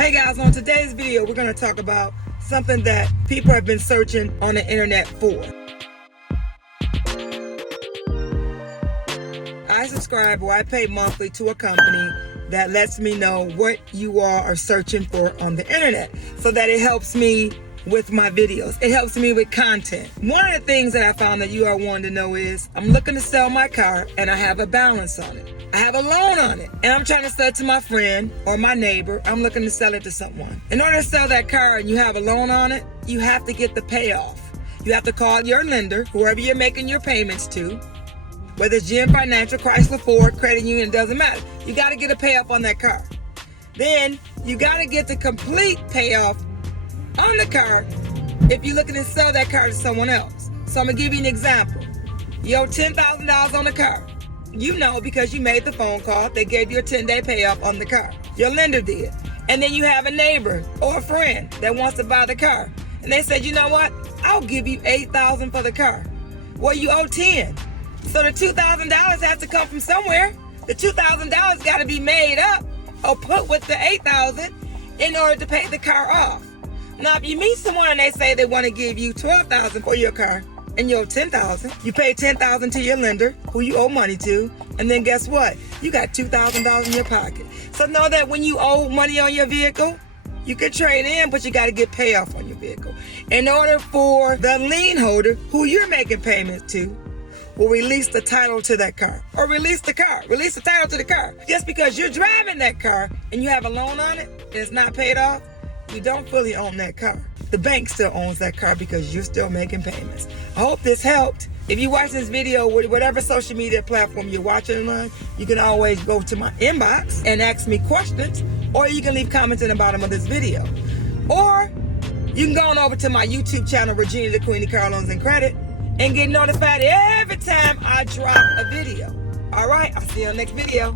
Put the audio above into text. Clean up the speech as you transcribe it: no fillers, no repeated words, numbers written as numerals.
Hey guys, on today's video, we're going to talk about something that people have been searching on the internet for. I subscribe or I pay monthly to a company that lets me know what you all are searching for on the internet so that it helps me with my videos. It helps me with content. One of the things that I found that you all wanted to know is I'm looking to sell my car and I have a balance on it. I have a loan on it and I'm trying to sell it to my friend or my neighbor. I'm looking to sell it to someone. In order to sell that car and you have a loan on it, you have to get the payoff. You have to call your lender, whoever you're making your payments to, whether it's GM Financial, Chrysler, Ford, Credit Union, it doesn't matter. You got to get a payoff on that car. Then you got to get the complete payoff on the car if you're looking to sell that car to someone else. So I'm going to give you an example. You owe $10,000 on the car. You know because you made the phone call, they gave you a 10-day payoff on the car. Your lender did. And then you have a neighbor or a friend that wants to buy the car. And they said, you know what? I'll give you $8,000 for the car. Well, you owe $10,000. So the $2,000 has to come from somewhere. The $2,000 got to be made up or put with the $8,000 in order to pay the car off. Now, if you meet someone and they say they want to give you $12,000 for your car and you owe $10,000, you pay $10,000 to your lender, who you owe money to, and then guess what? You got $2,000 in your pocket. So know that when you owe money on your vehicle, you can trade in, but you got to get payoff on your vehicle. In order for the lien holder, who you're making payments to, will release the title to that car or release the title to the car. Just because you're driving that car and you have a loan on it and it's not paid off, you don't fully own that car. The bank still owns that car because you're still making payments. I hope this helped. If you watch this video with whatever social media platform you're watching it on, you can always go to my inbox and ask me questions, or you can leave comments in the bottom of this video. Or you can go on over to my YouTube channel, Regina, the Queen of Car Loans and Credit, and get notified every time I drop a video. All right, I'll see you on the next video.